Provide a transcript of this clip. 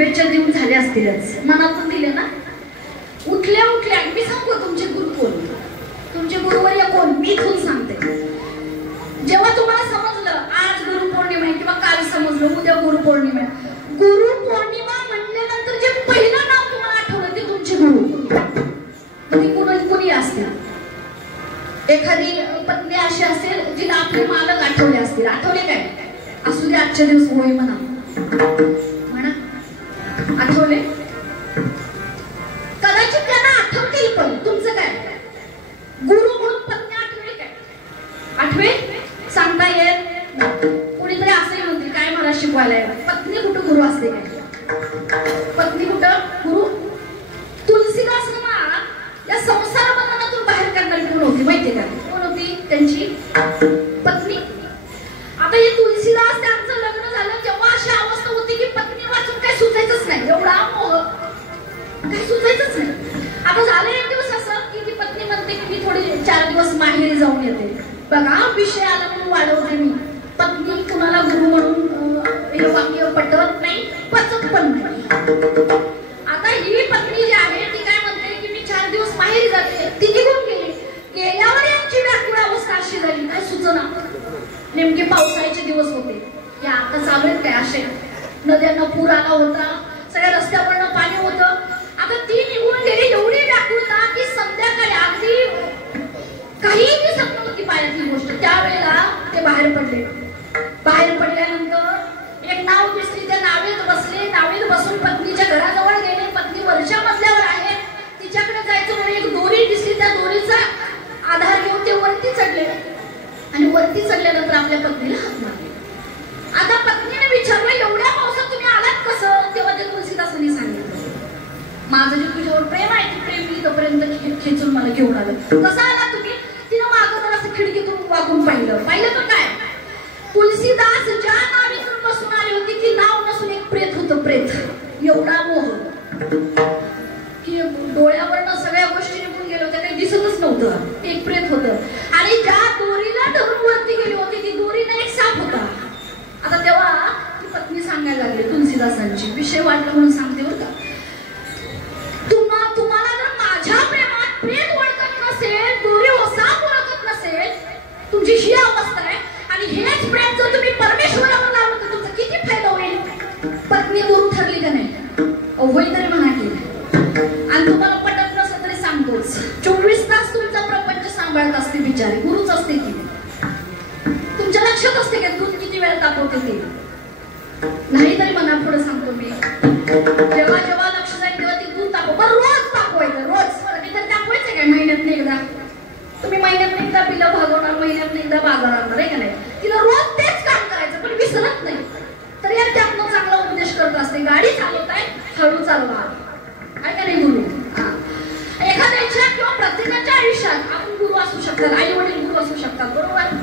शुभेच्छा देऊन झाल्या असतीलच, मनातून दिले ना. उठल्या उठल्या मी सांगू तुमचे गुरु कोण, तुमचे गुरुवर्य कोण, मी इथून सांगते. जेव्हा तुम्हाला समजलं आज गुरुपौर्णिमा आहे किंवा काल समजलं उद्या गुरुपौर्णिमा आहे, गुरुपौर्णिमा म्हणल्यानंतर जे पहिलं नाव तुम्हाला आठवलं ते तुमचे गुरु. ती कुणी असते, एखादी पत्नी अशी असेल जिला आपले मालक आठवले असतील. आठवले काय? असू दे आजच्या दिवस होय म्हणा, म्हणा आठवले. कदाचित त्यांना आठवतील पण तुमचं काय गुरु म्हणून पत्नी आठवली काय? आठवे सांगता येत. कुणीतरी असे म्हणते काय मला शिकवायला पत्नी कुठं गुरु असते काय? पत्नी कुठं गुरु? तुलसीदास या संसार बंधनातून बाहेर काढणारी कोण होती माहितीये का? कोण होती? त्यांची पत्नी. आता हे तुलसीदास त्यांचं लग्न झालं तेव्हा अशी अवस्था होती की पत्नी वाचून काही सुचायचंच नाही, एवढा मोह काही सुचायचंच नाही. आता झालं एक दिवस असं की ती पत्नी म्हणते की मी थोडे 4 दिवस माहेरी जाऊन येते. बघा विषय आला म्हणून वाढवते मी. पत्नी कुणाला गुरु म्हणून हे वाक्य पटत नाही, पचत पण नाही. आता ही पत्नी जी आहे ती काय म्हणते की मी 4 दिवस माहेरी जाते. ती निघून गेली. गेल्यावर यांची व्याकुळ अवस्था अशी झाली काय सुचना. नेमके पावसाळ्याचे दिवस होते. या आता चालू आहेत काय असे, नद्यांना पूर आला होता, सगळ्या रस्त्यावरनं पाणी होतं. आता ती निघून गेली, एवढी व्याकुळता की संध्याकाळी अगदी काहीही दिसत नव्हती पायातली गोष्ट. त्यावेळेला ते बाहेर पडले. बाहेर पडल्यानंतर एक नाव दिसली, त्या नावेत बसले. नावेत बसून पत्नीच्या घराजवळ गेले. पत्नी वरच्या मजल्यावर आहे, तिच्याकडे जायचं म्हणून एक दोरी दिसली. त्या दोरीचा आधार घेऊन ते वरती चढले आणि वरती चढल्यानंतर आपल्या पत्नीला हात मारले. आता पत्नीने विचारलं एवढ्या पावसात तुम्ही आलात कसं? तेव्हा ते तुलसीदासांनी सांगितलं माझं जे तुझ्यावर प्रेम आहे ते प्रेम इथपर्यंत खेचून मला घेऊन आलं. कसं आला तुम्ही? तिनं मागं जरा असं खिडकीतून वाकून पाहिलं. पाहिलं तर काय, तुलसीदास ज्या नावेतून बसून आली होती ती नाव नसून एक प्रेत होतं. प्रेत. एवढा मोह की डोळ्यावरनं सगळ्या गोष्टी निघून गेल्या होत्या, काही दिसतच नव्हतं. एक प्रेत होतं. आणि ज्या दोरीला धरून वरती गेली होती ती दोरीनं एक साप होता. आता तेव्हा ती पत्नी सांगायला लागली तुलसीदासांची, विषय वाटला म्हणून सांगते बरं का. तुम्हाला जर माझ्या प्रेमात प्रेत ओळखत नसेल, दोरी साप ओळखत नसेल, तुमची ही अवस्था आहे. आणि हेच प्रेम जर तुम्ही परमेश्वरावर लावलं तर तुमचा किती फायदा होईल. पत्नी गुरु ठरली का नाही? होय तरी म्हणा की. आणि तुम्हाला पटत नसलं तरी सांगतोच, 24 तास तुमचा प्रपंच सांभाळत असते बिचारी, गुरुच असते ती. तुमच्या लक्षात असते का दूध किती वेळ तापवते ते? नाही तरी म्हणा पुढे सांगतो मी. जेव्हा जेव्हा लक्ष जाईल तेव्हा ती दूध तापव. पण रोज तापवायचं, रोज. तर तापवायचं काय महिन्यात एकदा? तुम्ही महिन्यात एकदा पिलं भागवणार, महिन्यात एकदा बाजारणार आहे का नाही? तिला रोज तेच काम करायचं पण विसरत नाही. तर यार त्यातनं चांगला उपदेश करत असते. गाडी चालवत आहे हळू चालवा, आहे का नाही गुरु? एखाद्याच्या किंवा प्रत्येकाच्या आयुष्यात आपण गुरु असू शकतात, आई वडील गुरु असू शकतात, बरोबर.